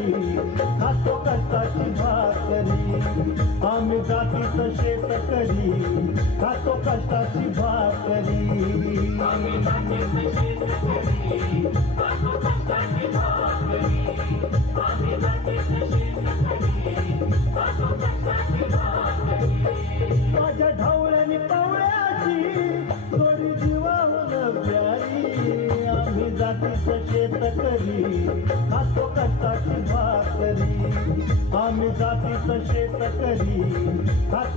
करी खातो कष्टाची भाकरी आम्ही जातीचं शेतकरी खातो कष्टाची भाकरी आम्ही जातीचं शेतकरी खातो कष्टाची भाकरी आम्ही जातीचं शेतकरी खातो कष्टाची भाकरी माझ्या ढवळ्याने पवळ्याची थोडी जीवाहून प्यारी आम्ही जातीचं शेतकरी खातो कष्टाची भाकरी आम्ही जातीचं शेतकरी खातो